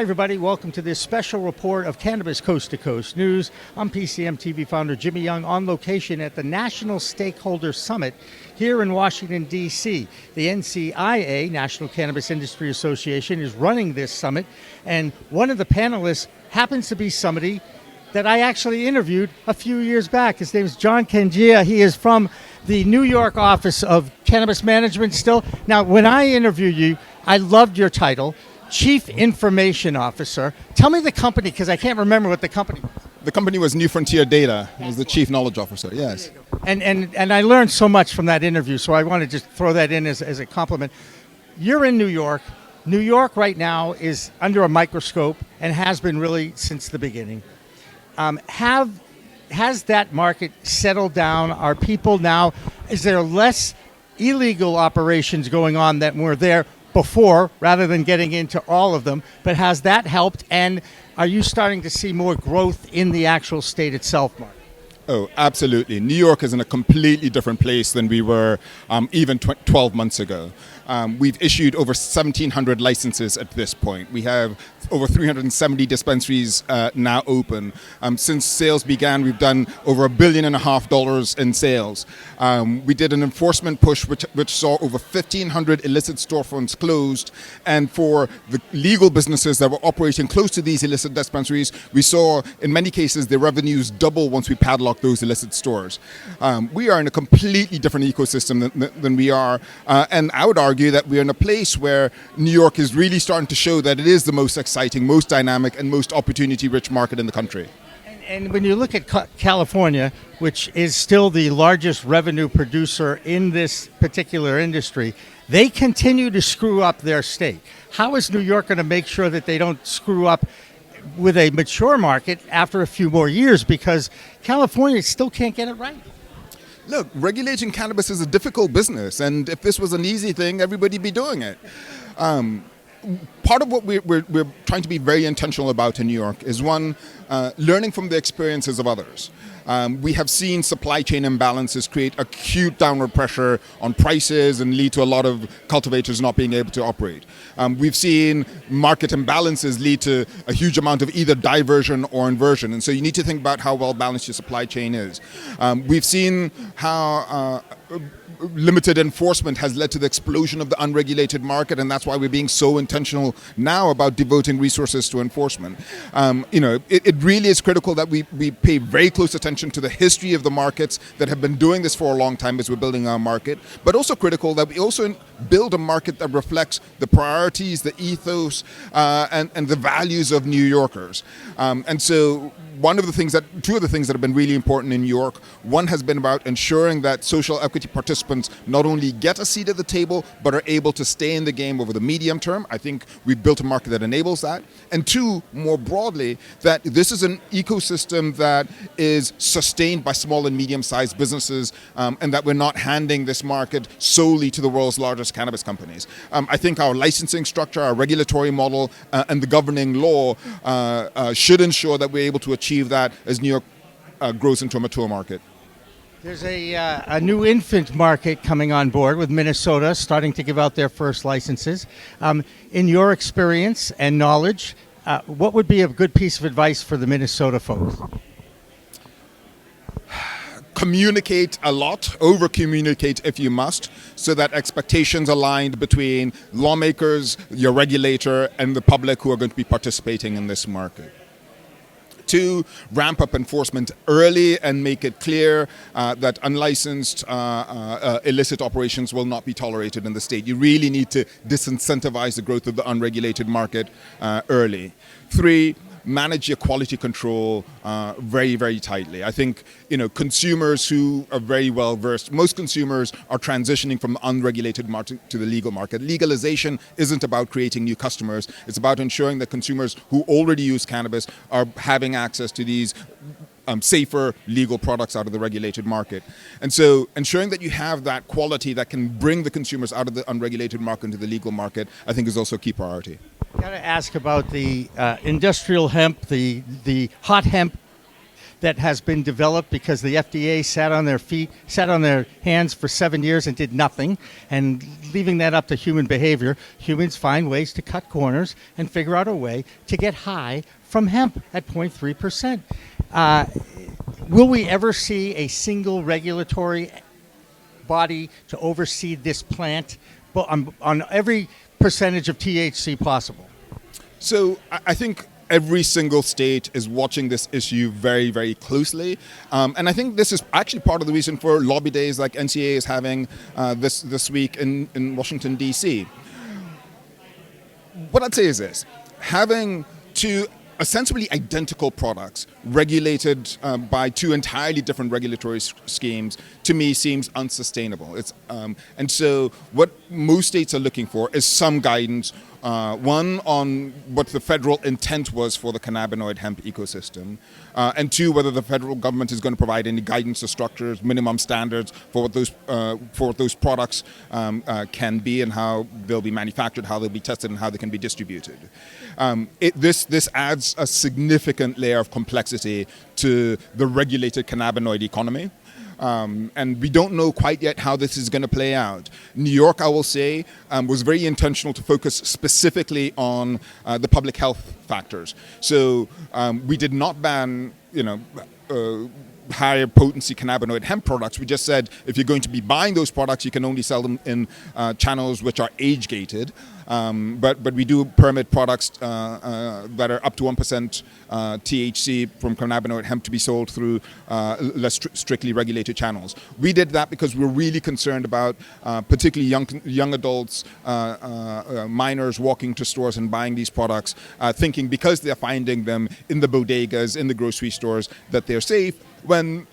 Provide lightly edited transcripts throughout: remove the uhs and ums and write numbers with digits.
Hi, everybody. Welcome to this special report of Cannabis Coast to Coast News. I'm PCM TV founder Jimmy Young on location at the National Stakeholder Summit here in Washington, D.C. The NCIA, National Cannabis Industry Association, is running this summit, and one of the panelists happens to be somebody that I actually interviewed a few years back. His name is John Kagia. He is from the New York office of Cannabis Management still. Now, when I interviewed you, I loved your title, Chief Information Officer. Tell me the company, because I can't remember what the company was. The company was New Frontier Data. He was the Chief Knowledge Officer, yes. And I learned so much from that interview, so I want to just throw that in as a compliment. You're in New York. New York right now is under a microscope and has been really since the beginning. Has that market settled down? Are people now, is there less illegal operations going on that were there before, rather than getting into all of them? But has that helped? And are you starting to see more growth in the actual state itself, Mark? Oh, absolutely. New York is in a completely different place than we were even 12 months ago. We've issued over 1,700 licenses at this point. We have over 370 dispensaries now open. Since sales began, we've done over $1.5 billion in sales. We did an enforcement push which saw over 1,500 illicit storefronts closed. And for the legal businesses that were operating close to these illicit dispensaries, we saw in many cases their revenues double once we padlocked those illicit stores. We are in a completely different ecosystem than we are. And I would argue that we're in a place where New York is really starting to show that it is the most exciting, most dynamic, and most opportunity-rich market in the country. And when you look at California, which is still the largest revenue producer in this particular industry, they continue to screw up their state. How is New York going to make sure that they don't screw up with a mature market after a few more years? Because California still can't get it right. Look, regulating cannabis is a difficult business, and if this was an easy thing, everybody'd be doing it. Part of what we're trying to be very intentional about in New York is, one, learning from the experiences of others. We have seen supply chain imbalances create acute downward pressure on prices and lead to a lot of cultivators not being able to operate. We've seen market imbalances lead to a huge amount of either diversion or inversion. And so you need to think about how well balanced your supply chain is. We've seen how limited enforcement has led to the explosion of the unregulated market, and that's why we're being so intentional now about devoting resources to enforcement. It really is critical that we pay very close attention to the history of the markets that have been doing this for a long time as we're building our market, but also critical that we also build a market that reflects the priorities, the ethos, and the values of New Yorkers. And so two of the things that have been really important in New York, one has been about ensuring that social equity participants not only get a seat at the table, but are able to stay in the game over the medium term. I think we've built a market that enables that. And two, more broadly, that this is an ecosystem that is sustained by small and medium-sized businesses, and that we're not handing this market solely to the world's largest cannabis companies. I think our licensing structure, our regulatory model, and the governing law should ensure that we're able to achieve that as New York grows into a mature market. There's a new infant market coming on board with Minnesota starting to give out their first licenses. In your experience and knowledge, what would be a good piece of advice for the Minnesota folks? Communicate a lot, over-communicate if you must, so that expectations aligned between lawmakers, your regulator, and the public who are going to be participating in this market. Two, ramp up enforcement early and make it clear that unlicensed illicit operations will not be tolerated in the state. You really need to disincentivize the growth of the unregulated market early. Three, manage your quality control very, very tightly. I think, consumers who are very well versed, most consumers are transitioning from the unregulated market to the legal market. Legalization isn't about creating new customers. It's about ensuring that consumers who already use cannabis are having access to these safer legal products out of the regulated market. And so ensuring that you have that quality that can bring the consumers out of the unregulated market into the legal market, I think is also a key priority. Got to ask about the industrial hemp, the hot hemp that has been developed because the FDA sat on their hands for 7 years and did nothing, and leaving that up to human behavior. Humans find ways to cut corners and figure out a way to get high from hemp at 0.3%. Will we ever see a single regulatory body to oversee this plant on every percentage of THC possible? So I think every single state is watching this issue very, very closely. And I think this is actually part of the reason for lobby days like NCIA is having this week in Washington, D.C. What I'd say is this: having two essentially identical products regulated by two entirely different regulatory schemes, to me, seems unsustainable. And so what most states are looking for is some guidance, one, on what the federal intent was for the cannabinoid hemp ecosystem, and two, whether the federal government is going to provide any guidance or structures, minimum standards for what those products can be and how they'll be manufactured, how they'll be tested, and how they can be distributed. This adds a significant layer of complexity to the regulated cannabinoid economy. And we don't know quite yet how this is going to play out. New York, I will say, was very intentional to focus specifically on the public health factors. So we did not ban, higher potency cannabinoid hemp products. We just said if you're going to be buying those products, you can only sell them in channels which are age gated. But we do permit products that are up to 1% THC from cannabinoid hemp to be sold through less strictly regulated channels. We did that because we're really concerned about particularly young adults, minors walking to stores and buying these products, thinking because they're finding them in the bodegas, in the grocery stores, that they're safe. When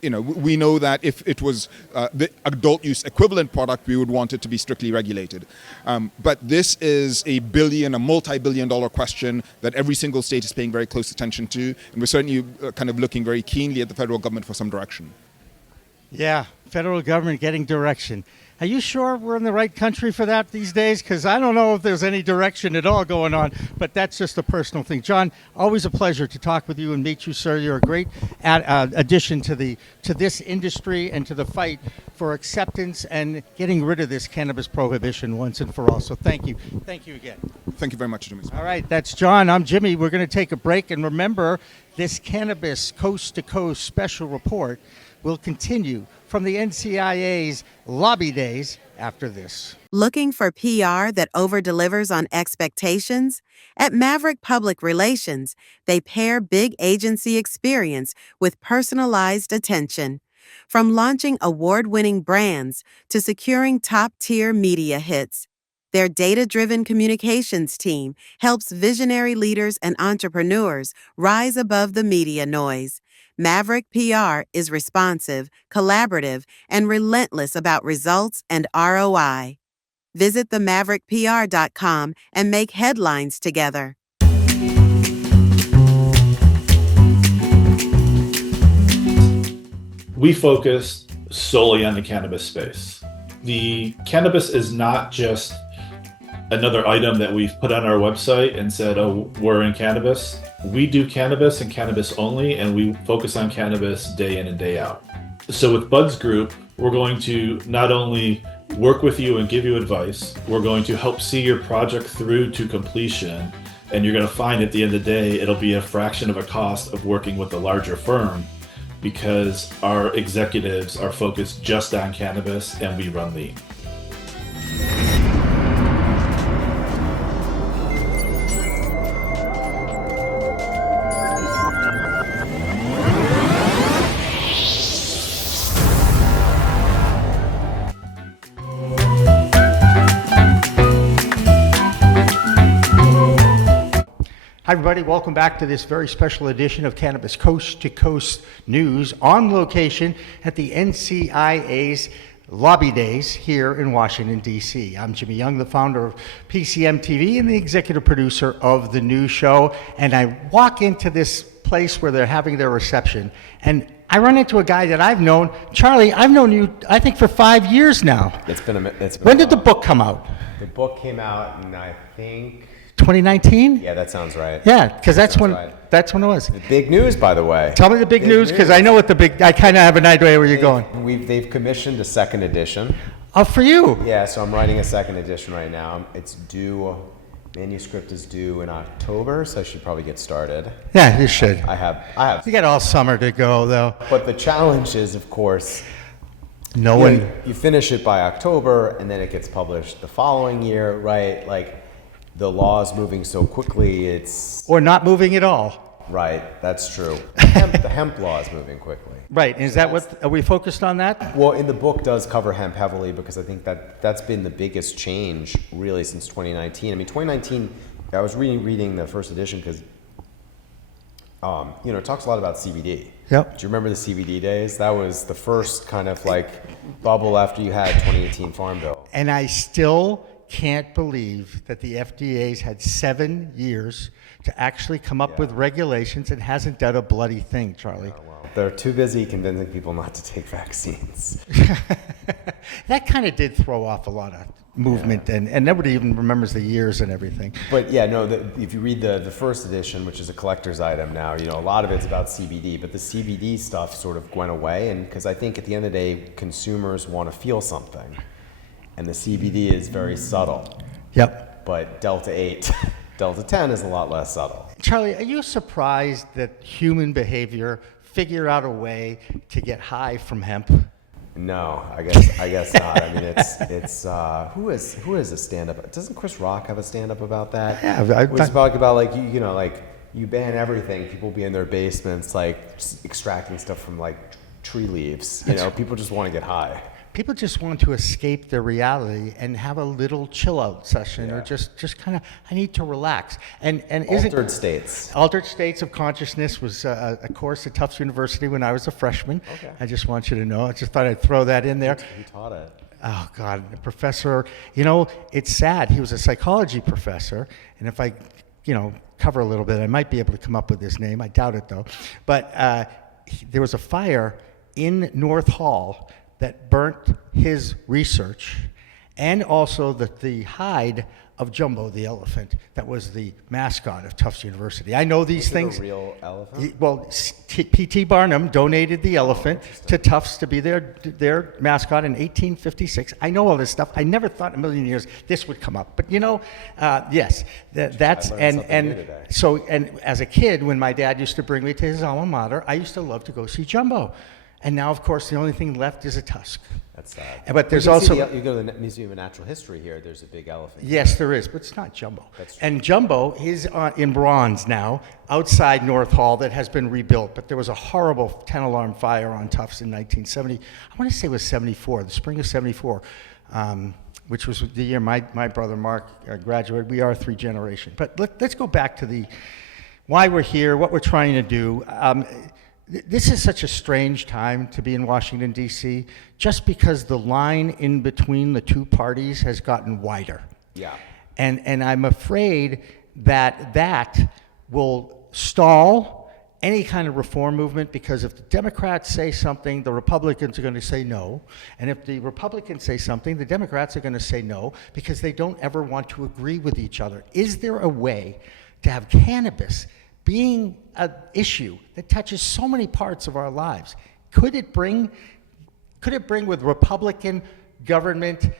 we know that if it was the adult use equivalent product, we would want it to be strictly regulated. But this is a multi-billion-dollar question that every single state is paying very close attention to, and we're certainly kind of looking very keenly at the federal government for some direction. Yeah, federal government getting direction. Are you sure we're in the right country for that these days? Because I don't know if there's any direction at all going on, but that's just a personal thing. John, always a pleasure to talk with you and meet you, sir. You're a great addition to this industry and to the fight for acceptance and getting rid of this cannabis prohibition once and for all. So thank you. Thank you again. Thank you very much, Jimmy. All right, that's John. I'm Jimmy. We're going to take a break. And remember, this Cannabis Coast to Coast special report will continue from the NCIA's lobby days after this. Looking for PR that over-delivers on expectations? At Maverick Public Relations, they pair big agency experience with personalized attention. From launching award-winning brands to securing top-tier media hits, their data-driven communications team helps visionary leaders and entrepreneurs rise above the media noise. Maverick PR is responsive, collaborative, and relentless about results and ROI. Visit themaverickpr.com and make headlines together. We focus solely on the cannabis space. The cannabis is not just another item that we've put on our website and said, oh, we're in cannabis. We do cannabis and cannabis only, and we focus on cannabis day in and day out. So with Buds Group, we're going to not only work with you and give you advice, we're going to help see your project through to completion. And you're going to find at the end of the day, it'll be a fraction of a cost of working with a larger firm because our executives are focused just on cannabis and we run lean. Hi, everybody. Welcome back to this very special edition of Cannabis Coast to Coast News on location at the NCIA's Lobby Days here in Washington, D.C. I'm Jimmy Young, the founder of PCM TV and the executive producer of the new show. And I walk into this place where they're having their reception, and I run into a guy that I've known. Charlie, I've known you, I think, for 5 years now. It's been When did the book come out? The book came out in, I think, 2019? Yeah, that sounds right. Yeah, because that's when right. that's when it was. Big news, by the way. Tell me the big news, because I know what I kind of have an idea where you're going. They've commissioned a second edition. Oh, for you? Yeah, so I'm writing a second edition right now. It's due. Manuscript is due in October, so I should probably get started. Yeah, you should. I have. You got all summer to go, though. But the challenge is, of course, you finish it by October, and then it gets published the following year, right? Like, the law's moving so quickly, it's... Or not moving at all. Right, that's true. The hemp law is moving quickly. Right, is that what, are we focused on that? Well, in the book does cover hemp heavily, because I think that's been the biggest change, really, since 2019. I mean, 2019, I was reading the first edition, because, it talks a lot about CBD. Yep. Do you remember the CBD days? That was the first kind of, like, bubble after you had 2018 Farm Bill. And I still can't believe that the FDA's had 7 years to actually come up with regulations and hasn't done a bloody thing, Charlie. Well, they're too busy convincing people not to take vaccines. That kind of did throw off a lot of movement, and nobody even remembers the years and everything. But yeah, no, if you read the first edition, which is a collector's item now, a lot of it's about CBD, but the CBD stuff sort of went away, and because I think at the end of the day, consumers want to feel something. And the CBD is very subtle. Yep. But Delta 8, Delta 10 is a lot less subtle. Charlie, are you surprised that human behavior figure out a way to get high from hemp? No, I guess not. I mean, it's who is a stand-up? Doesn't Chris Rock have a stand-up about that? Yeah, It's about like you ban everything. People be in their basements like extracting stuff from like tree leaves. People just want to get high. People just want to escape their reality and have a little chill out session, or just kind of, I need to relax. And Altered states. Altered States of Consciousness was a course at Tufts University when I was a freshman. Okay. I just want you to know. I just thought I'd throw that in there. Who taught it? Oh God, the professor. It's sad. He was a psychology professor, and if I, cover a little bit, I might be able to come up with his name. I doubt it though. But there was a fire in North Hall that burnt his research, and also the hide of Jumbo the elephant that was the mascot of Tufts University. I know these things. Is it a real elephant? Well, P.T. Barnum donated the elephant to Tufts to be their mascot in 1856. I know all this stuff. I never thought in a million years this would come up. But yes, that's and so as a kid, when my dad used to bring me to his alma mater, I used to love to go see Jumbo. And now, of course, the only thing left is a tusk. That's sad. But there's also... you go to the Museum of Natural History here, there's a big elephant. Yes, there is, but it's not Jumbo. That's true. And Jumbo is in bronze now, outside North Hall, that has been rebuilt. But there was a horrible 10-alarm fire on Tufts in 1970. I want to say it was 74, the spring of 74, which was the year my brother Mark graduated. We are 3 generation. But let's go back to why we're here, what we're trying to do. This is such a strange time to be in Washington, D.C., just because the line in between the two parties has gotten wider. Yeah. And I'm afraid that will stall any kind of reform movement, because if the Democrats say something, the Republicans are going to say no. And if the Republicans say something, the Democrats are going to say no, because they don't ever want to agree with each other. Is there a way to have cannabis being an issue that touches so many parts of our lives? Could it bring with Republican government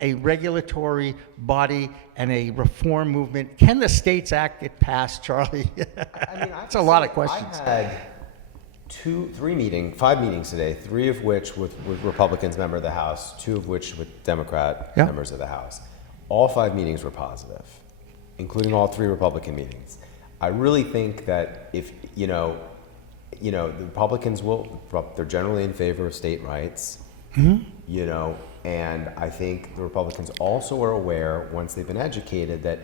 a regulatory body and a reform movement? Can the States Act get passed, Charlie? It's a lot of questions. I had 5 meetings today, 3 of which with Republicans, member of the House, 2 of which with Democrat members of the House. All 5 meetings were positive, including all 3 Republican meetings. I really think that if, the Republicans they're generally in favor of state rights, and I think the Republicans also are aware, once they've been educated, that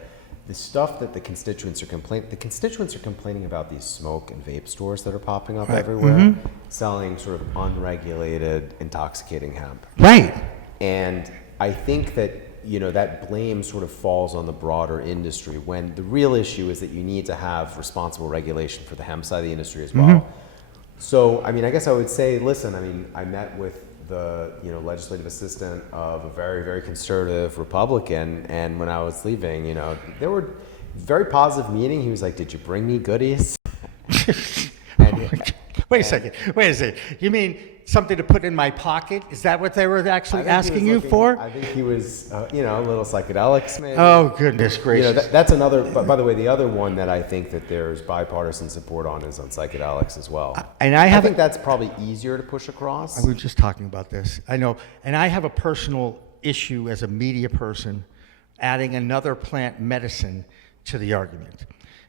the stuff that the constituents are complaining about, these smoke and vape stores that are popping up everywhere, selling sort of unregulated, intoxicating hemp. Right. And I think that that blame sort of falls on the broader industry, when the real issue is that you need to have responsible regulation for the hemp side of the industry as well. So, I guess I would say, listen, I met with the legislative assistant of a very, very conservative Republican, and when I was leaving, there very positive meeting. He was like, "Did you bring me goodies?" And Wait a second. You mean something to put in my pocket? Is that what they were actually asking you for? I think he was, a little psychedelics, maybe. Oh, goodness gracious. That's another. But by the way, the other one that I think that there's bipartisan support on is on psychedelics as well. And I think that's probably easier to push across. We were just talking about this. I know. And I have a personal issue as a media person adding another plant medicine to the argument.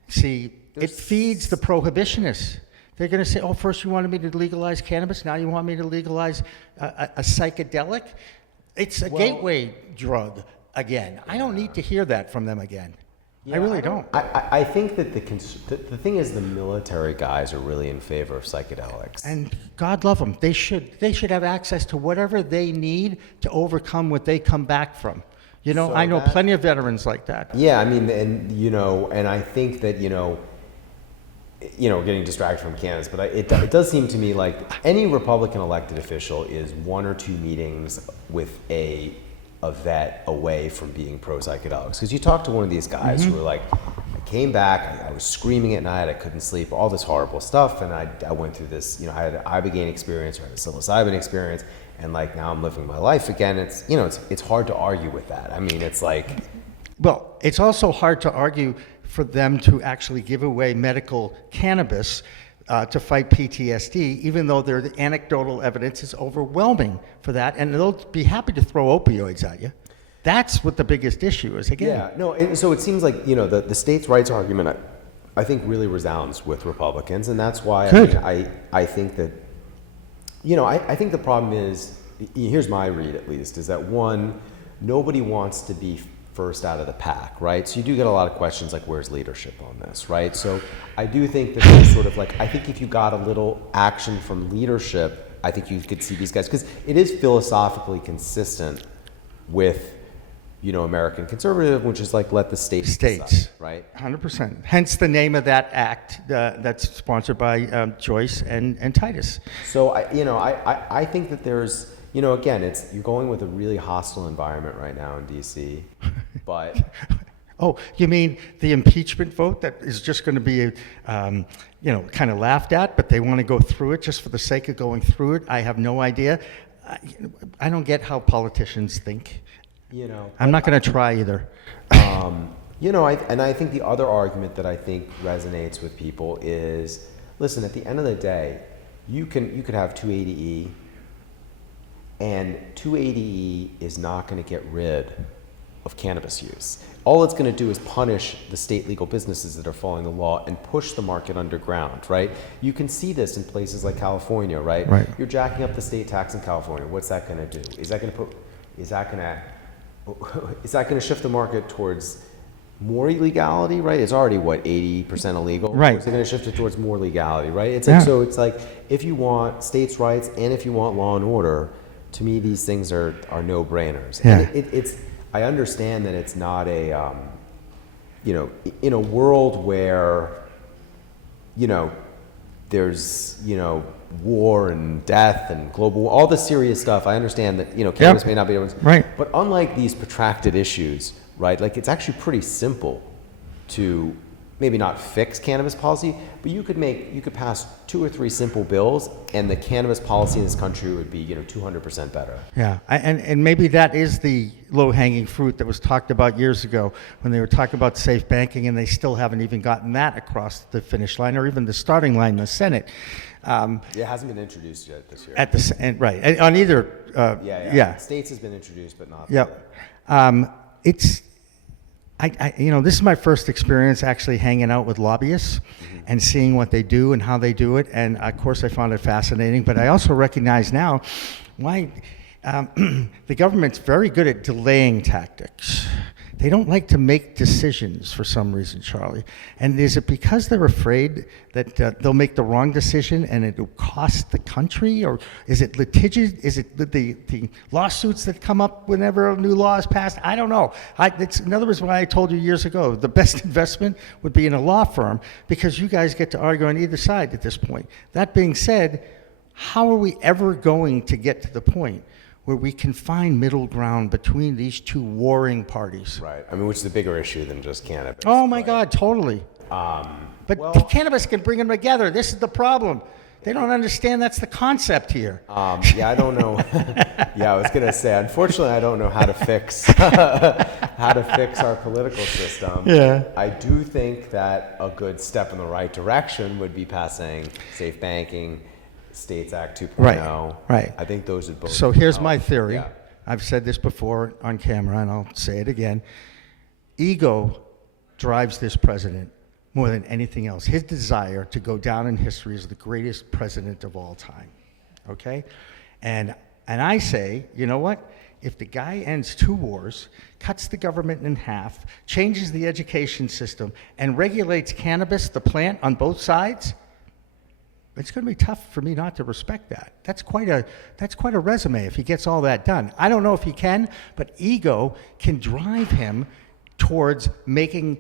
See, it feeds the prohibitionists. They're going to say, oh, first you wanted me to legalize cannabis, now you want me to legalize a psychedelic? It's a gateway drug again. I don't need to hear that from them again. I really don't. I think that the thing is the military guys are really in favor of psychedelics. And God love them. They should have access to whatever they need to overcome what they come back from. So I know plenty of veterans like that. Yeah, I mean, and I think that, getting distracted from cannabis, but it does seem to me like any Republican elected official is 1 or 2 meetings with a vet away from being pro psychedelics. Because you talk to one of these guys who were like, I came back, I was screaming at night, I couldn't sleep, all this horrible stuff, and I went through this, I had an Ibogaine experience, or I had a psilocybin experience, and like now I'm living my life again. It's hard to argue with that. I mean, it's like, well, it's also hard to argue for them to actually give away medical cannabis to fight PTSD, even though the anecdotal evidence is overwhelming for that, and they'll be happy to throw opioids at you. That's what the biggest issue is, again. Yeah, no, and so it seems like, the states' rights argument, I think really resounds with Republicans, and that's why I think that, I think the problem is, here's my read at least, is that one, nobody wants to be first out of the pack, right? So you do get a lot of questions like, where's leadership on this, right? So I do think that there's sort of like, I think if you got a little action from leadership, I think you could see these guys, because it is philosophically consistent with, American conservative, which is like, let the states decide, right? 100%. Hence the name of that act that's sponsored by Joyce and Titus. So I think that there's, again, you're going with a really hostile environment right now in DC, but. Oh, you mean the impeachment vote that is just going to be, kind of laughed at, but they want to go through it just for the sake of going through it? I have no idea. I don't get how politicians think. I'm not going to try either. I think the other argument that I think resonates with people is, listen, at the end of the day, you could have 280E, and 280E is not going to get rid of cannabis use. All it's going to do is punish the state legal businesses that are following the law and push the market underground, right? You can see this in places like California, right? You're jacking up the state tax in California. What's that going to do? Is that going to shift the market towards more illegality, right? It's already 80% illegal, right? Is it going to shift it towards more legality, right? It's like, so it's like, if you want states' rights and if you want law and order, to me these things are no-brainers. Yeah. And I understand that it's not a in a world where there's war and death and global, all the serious stuff. I understand that cannabis may not be able to, right. But unlike these protracted issues, right? Like, it's actually pretty simple to maybe not fix cannabis policy, but you could pass 2 or 3 simple bills, and the cannabis policy in this country would be 200% better. Yeah, and maybe that is the low-hanging fruit that was talked about years ago when they were talking about safe banking, and they still haven't even gotten that across the finish line or even the starting line in the Senate. It hasn't been introduced yet this year. Right, on either. Yeah. States has been introduced, but not. Yep. It's. This is my first experience actually hanging out with lobbyists and seeing what they do and how they do it. And of course, I found it fascinating. But I also recognize now why the government's very good at delaying tactics. They don't like to make decisions for some reason, Charlie. And is it because they're afraid that they'll make the wrong decision and it'll cost the country? Or is it litigious? Is it the lawsuits that come up whenever a new law is passed? I don't know. It's another reason why I told you years ago, the best investment would be in a law firm, because you guys get to argue on either side at this point. That being said, how are we ever going to get to the point where we can find middle ground between these two warring parties. Right. I mean, which is a bigger issue than just cannabis. Oh my God, totally. But well- cannabis can bring them together. This is the problem. They don't understand that's the concept here. Yeah, I don't know. Yeah, I was gonna say, unfortunately, I don't know how to fix how to fix our political system. Yeah. I do think that a good step in the right direction would be passing safe banking, States Act 2.0. Right. I think those would both. So here's help. my theory. Yeah. I've said this before on camera, and I'll say it again. Ego drives this president more than anything else. His desire to go down in history as the greatest president of all time. Okay? And I say, you know what? If the guy ends 2 wars, cuts the government in half, changes the education system, and regulates cannabis, the plant, on both sides, it's going to be tough for me not to respect that. That's quite a resume if he gets all that done. I don't know if he can, but ego can drive him towards making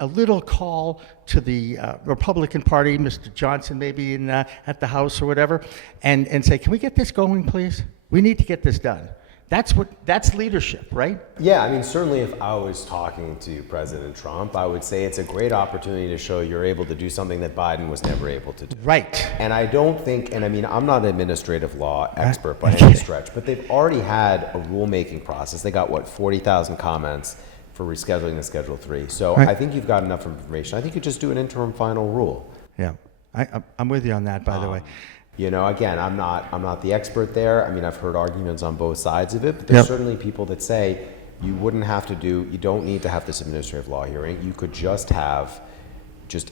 a little call to the Republican Party, Mr. Johnson maybe at the House or whatever, and say, can we get this going, please? We need to get this done. That's leadership, right? Yeah, I mean, certainly if I was talking to President Trump, I would say it's a great opportunity to show you're able to do something that Biden was never able to do. Right. And I don't think, and I mean, I'm not an administrative law expert by any stretch, but they've already had a rulemaking process. They got, 40,000 comments for rescheduling the Schedule 3. So Right. I think you've got enough information. I think you just do an interim final rule. Yeah, I'm with you on that, by the way. You know, again, I'm not the expert there. I mean, I've heard arguments on both sides of it, but there's certainly people that say you don't need to have this administrative law hearing. You could just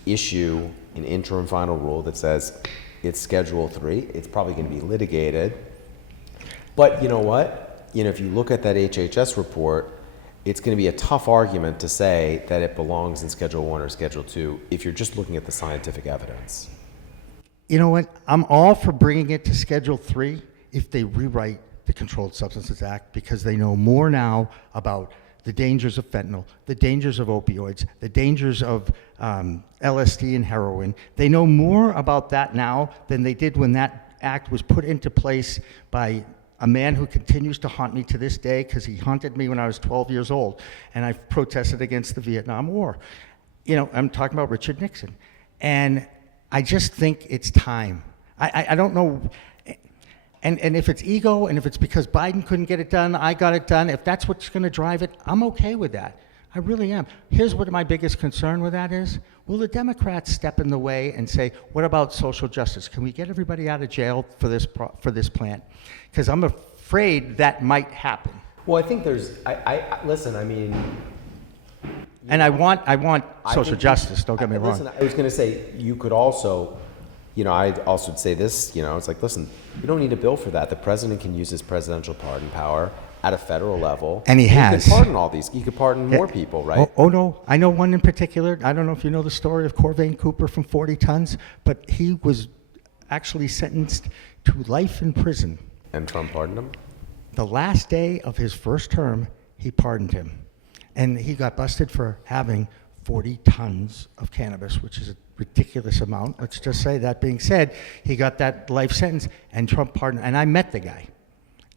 issue an interim final rule that says it's Schedule 3. It's probably going to be litigated. But you know what? You know, if you look at that HHS report, it's going to be a tough argument to say that it belongs in Schedule 1 or Schedule 2 if you're just looking at the scientific evidence. You know what? I'm all for bringing it to Schedule 3 if they rewrite the Controlled Substances Act, because they know more now about the dangers of fentanyl, the dangers of opioids, the dangers of LSD and heroin. They know more about that now than they did when that act was put into place by a man who continues to haunt me to this day, because he haunted me when I was 12 years old, and I've protested against the Vietnam War. You know, I'm talking about Richard Nixon. And I just think it's time. I don't know, and if it's ego, and if it's because Biden couldn't get it done, I got it done, if that's what's going to drive it, I'm okay with that. I really am. Here's what my biggest concern with that is. Will the Democrats step in the way and say, what about social justice? Can we get everybody out of jail for this plant? Because I'm afraid that might happen. Well, I think there's, listen, I mean. And I want social justice, don't get me wrong. Listen, I was going to say, you could also, you know, I also would say this, you know, it's like, listen, you don't need a bill for that. The president can use his presidential pardon power at a federal level. And he has. He could pardon all these. He could pardon more people, right? Oh, no. I know one in particular. I don't know if you know the story of Corvain Cooper from 40 Tons, but he was actually sentenced to life in prison. And Trump pardoned him? The last day of his first term, he pardoned him. And he got busted for having 40 tons of cannabis, which is a ridiculous amount. Let's just say, that being said, he got that life sentence, and Trump pardoned. And I met the guy.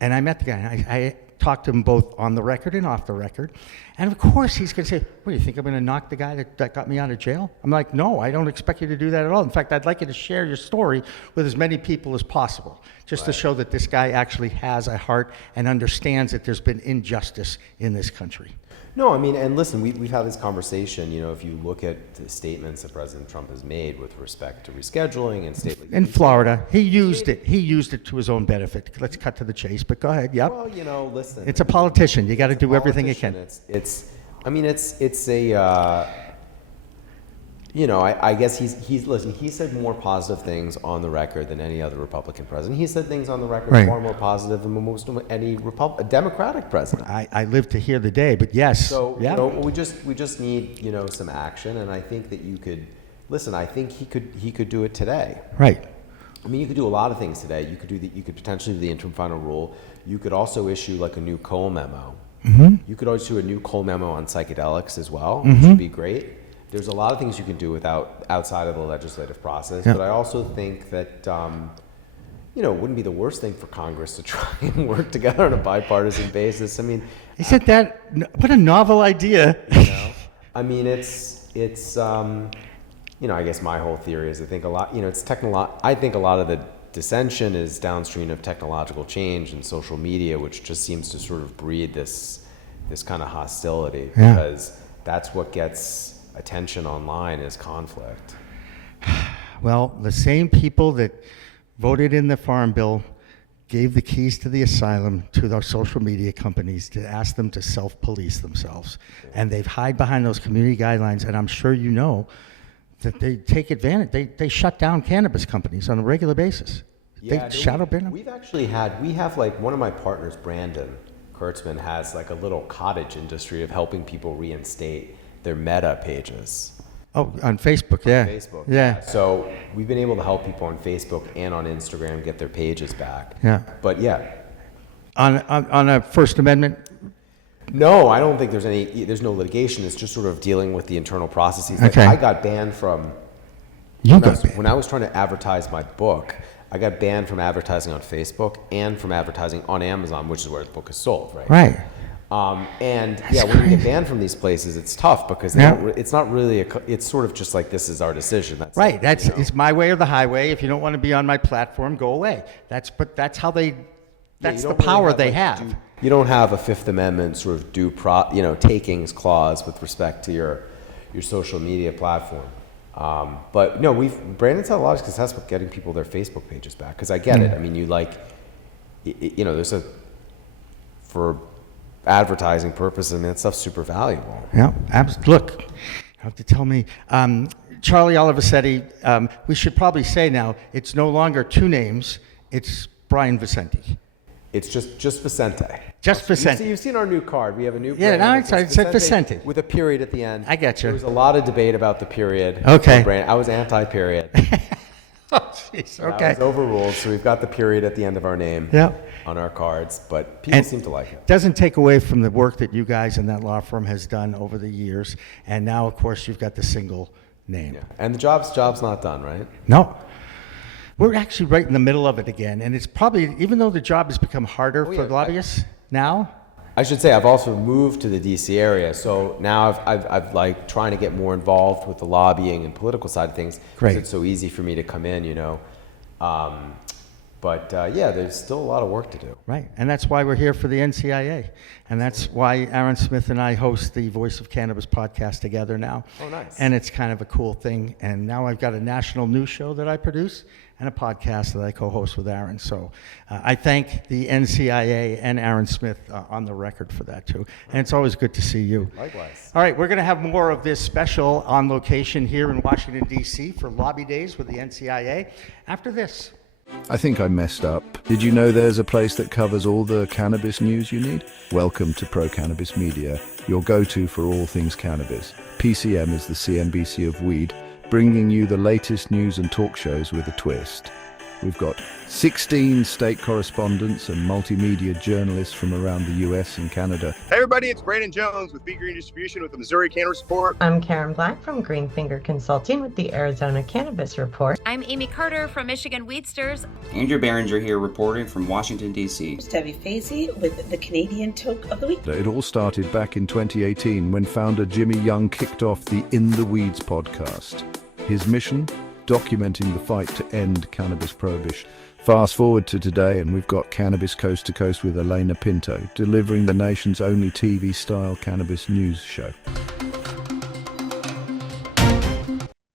And I talked to him both on the record and off the record. And of course, he's going to say, what, do you think I'm going to knock the guy that got me out of jail? I'm like, no, I don't expect you to do that at all. In fact, I'd like you to share your story with as many people as possible, just to show that this guy actually has a heart and understands that there's been injustice in this country. No, I mean, and listen, we've had this conversation, you know, if you look at the statements that President Trump has made with respect to rescheduling and state legalization. In Florida, he used it to his own benefit. Let's cut to the chase, but go ahead, yep. Well, you know, listen. It's a politician. You got to do everything you can. It's a, you know, I guess listen, he said more positive things on the record than any other Republican president. He said things on the record far more positive than most of any Democratic president. I live to hear the day, but yes. So, yeah. you know, we just need, you know, some action, and I think that you could, listen, I think he could do it today. Right. I mean, you could do a lot of things today. You could potentially do the interim final rule. You could also issue like a new Cole memo. Mm-hmm. You could also do a new Cole memo on psychedelics as well, which would be great. There's a lot of things you can do outside of the legislative process, but I also think that, it wouldn't be the worst thing for Congress to try and work together on a bipartisan basis. I mean, Isn't that, what a novel idea. I mean, it's I guess my whole theory is I think a lot, I think a lot of the dissension is downstream of technological change and social media, which just seems to sort of breed this kind of hostility, because that's what gets attention online is conflict. Well, the same people that voted in the Farm Bill gave the keys to the asylum to those social media companies to ask them to self-police themselves. And they've hide behind those community guidelines, and I'm sure you know that they take advantage. They shut down cannabis companies on a regular basis. Yeah, they shadow ban them. We have like one of my partners, Brandon Kurtzman, has like a little cottage industry of helping people reinstate their Meta pages. Oh, on Facebook, yeah. Facebook. Yeah. So we've been able to help people on Facebook and on Instagram get their pages back. Yeah. But yeah. On a First Amendment? No, I don't think there's no litigation. It's just sort of dealing with the internal processes. Like Okay. I got banned from, when I was trying to advertise my book, I got banned from advertising on Facebook and from advertising on Amazon, which is where the book is sold, right? Right. When you get banned from these places, it's tough because it's not really it's sort of just like, this is our decision. That's right. it, It's my way or the highway. If you don't want to be on my platform, go away. That's how they. That's the power they have. You don't have a Fifth Amendment sort of takings clause with respect to your social media platform. But no, Brandon's had a lot of success with getting people their Facebook pages back, because I get it. I mean, for advertising purposes, that stuff's super valuable. Yeah, look, you have to tell me. Charlie Olivesetti, we should probably say now, it's no longer two names, it's Brian Vicente. It's just Vicente. Just Vicente. You've seen our new card. We have a new Yeah, brand. no, it said Vicente. With a period at the end. I get you. There was a lot of debate about the period. Okay. I was anti-period. Oh, jeez, okay. That was overruled, so we've got the period at the end of our name on our cards, but people seem to like it. Doesn't take away from the work that you guys in that law firm has done over the years, and now, of course, you've got the single name. Yeah. And the job's not done, right? No. We're actually right in the middle of it again, and it's probably, even though the job has become harder for lobbyists now. I should say I've also moved to the DC area, so now I've like trying to get more involved with the lobbying and political side of things. Great. It's so easy for me to come in, there's still a lot of work to do. Right, and that's why we're here for the NCIA, and that's why Aaron Smith and I host the Voice of Cannabis podcast together now. Oh, nice. And it's kind of a cool thing, and now I've got a national news show that I produce and a podcast that I co-host with Aaron. So I thank the NCIA and Aaron Smith on the record for that too, and it's always good to see you. Likewise. All right, we're going to have more of this special on location here in Washington, D.C. for Lobby Days with the NCIA after this. I think I messed up. Did you know there's a place that covers all the cannabis news you need? Welcome to Pro Cannabis Media, your go-to for all things cannabis. PCM is the CNBC of weed, bringing you the latest news and talk shows with a twist. We've got 16 state correspondents and multimedia journalists from around the US and Canada. Hey everybody, it's Brandon Jones with Big Green Distribution with the Missouri Cannabis Report. I'm Karen Black from Greenfinger Consulting with the Arizona Cannabis Report. I'm Amy Carter from Michigan Weedsters. Andrew Behringer here reporting from Washington, D.C. Debbie Fazy with the Canadian Toke of the Week. It all started back in 2018 when founder Jimmy Young kicked off the In the Weeds podcast. His mission? Documenting the fight to end cannabis prohibition. Fast forward to today and we've got Cannabis Coast to Coast with Elena Pinto, delivering the nation's only TV-style cannabis news show.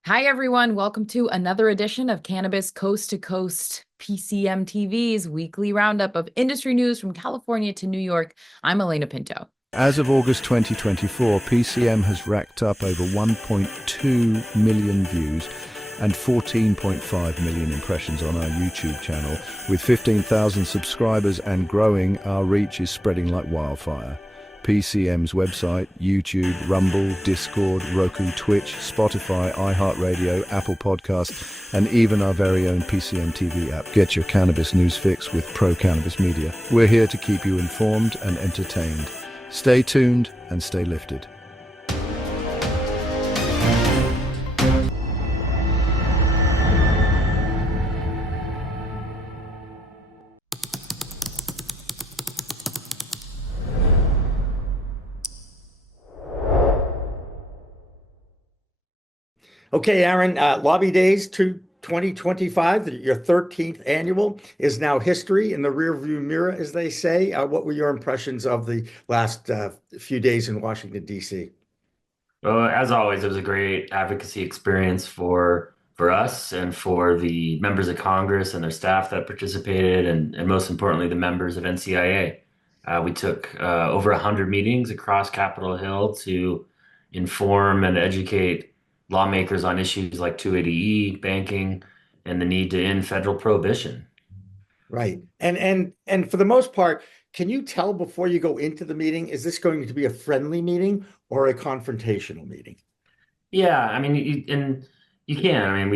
Hi everyone, welcome to another edition of Cannabis Coast to Coast, PCM TV's weekly roundup of industry news from California to New York. I'm Elena Pinto. As of August 2024, PCM has racked up over 1.2 million views and 14.5 million impressions on our YouTube channel. With 15,000 subscribers and growing, our reach is spreading like wildfire. PCM's website, YouTube, Rumble, Discord, Roku, Twitch, Spotify, iHeartRadio, Apple Podcasts, and even our very own PCM TV app. Get your cannabis news fix with Pro Cannabis Media. We're here to keep you informed and entertained. Stay tuned and stay lifted. Okay, Aaron, Lobby Days to 2025, your 13th annual, is now history in the rearview mirror, as they say. What were your impressions of the last few days in Washington, D.C.? Well, as always, it was a great advocacy experience for us and for the members of Congress and their staff that participated, and most importantly, the members of NCIA. We took over 100 meetings across Capitol Hill to inform and educate lawmakers on issues like 280E, banking, and the need to end federal prohibition. Right. And for the most part, can you tell before you go into the meeting, is this going to be a friendly meeting or a confrontational meeting? Yeah, I mean, and you can. I mean,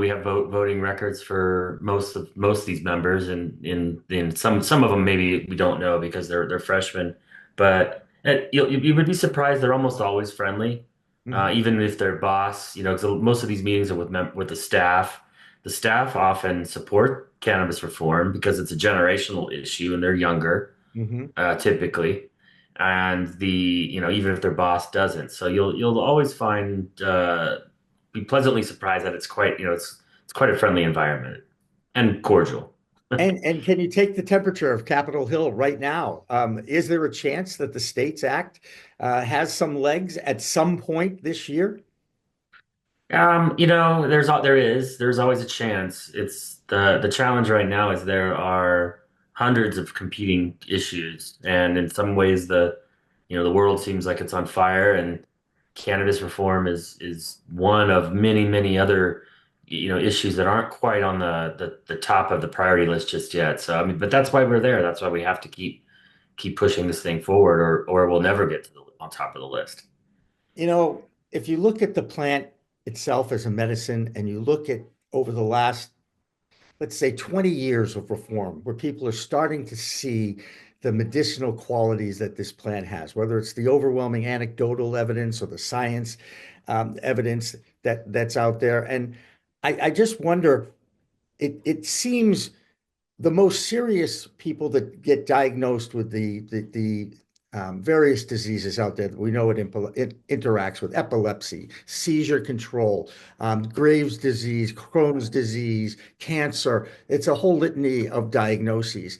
we have voting records for most of these members, and in some of them maybe we don't know because they're freshmen, but you would be surprised they're almost always friendly, even if their boss, 'cause most of these meetings are with the staff. The staff often support cannabis reform because it's a generational issue and they're younger, typically, and even if their boss doesn't. So you'll always be pleasantly surprised that it's quite a friendly environment and cordial. And can you take the temperature of Capitol Hill right now? Is there a chance that the States Act has some legs at some point this year? There's always a chance. It's the challenge right now is there are hundreds of competing issues, and in some ways the world seems like it's on fire, and cannabis reform is one of many other issues that aren't quite on the top of the priority list just yet. So I mean, but that's why we're there. That's why we have to keep pushing this thing forward, or we'll never get to on top of the list. If you look at the plant itself as a medicine and you look at over the last, let's say, 20 years of reform, where people are starting to see the medicinal qualities that this plant has, whether it's the overwhelming anecdotal evidence or the science evidence that's out there. And I just wonder, it seems the most serious people that get diagnosed with the various diseases out there that we know it interacts with: epilepsy, seizure control, Graves' disease, Crohn's disease, cancer. It's a whole litany of diagnoses.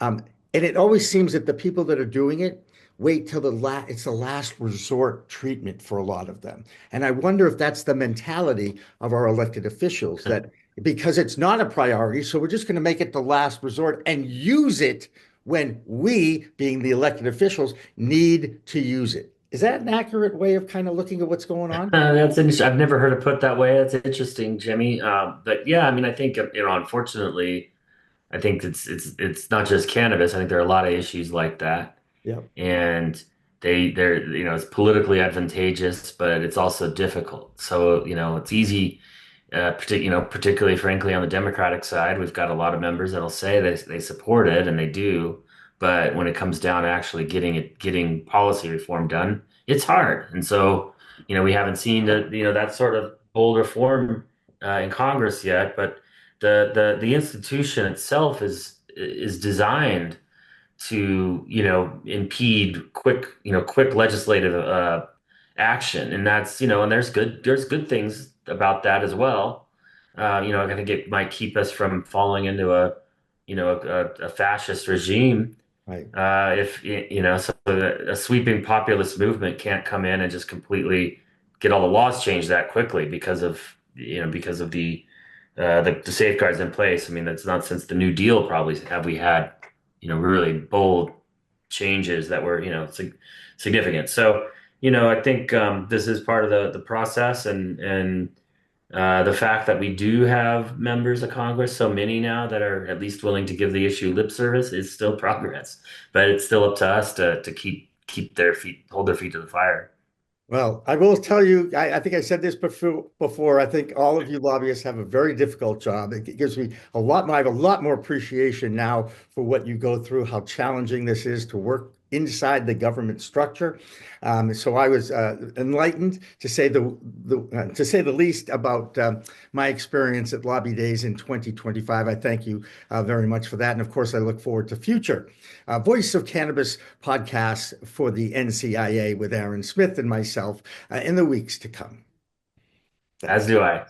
And it always seems that the people that are doing it wait till it's the last resort treatment for a lot of them. And I wonder if that's the mentality of our elected officials, that because it's not a priority, so we're just going to make it the last resort and use it when we, being the elected officials, need to use it. Is that an accurate way of kind of looking at what's going on? That's interesting. I've never heard it put that way. That's interesting, Jimmy. But yeah, I mean, I think unfortunately, I think it's not just cannabis. I think there are a lot of issues like that. Yeah. And they're it's politically advantageous, but it's also difficult. So it's easy, particularly frankly on the Democratic side, we've got a lot of members that'll say they support it, and they do, but when it comes down to actually getting policy reform done, it's hard. And so we haven't seen that sort of bold reform in Congress yet, but the institution itself is designed to impede quick legislative action, and that's and there's good things about that as well. I think it might keep us from falling into a fascist regime. Right. If so a sweeping populist movement can't come in and just completely get all the laws changed that quickly because of the safeguards in place. I mean, that's not since the New Deal probably have we had really bold changes that were significant. So I think this is part of the process, and the fact that we do have members of Congress, so many now, that are at least willing to give the issue lip service, is still progress. But it's still up to us to hold their feet to the fire. Well, I will tell you, I think I said this before. I think all of you lobbyists have a very difficult job. It gives me I have a lot more appreciation now for what you go through, how challenging this is to work inside the government structure. So I was enlightened, to say the least, about my experience at Lobby Days in 2025. I thank you very much for that. And of course, I look forward to future Voice of Cannabis podcasts for the NCIA with Aaron Smith and myself in the weeks to come. As do I.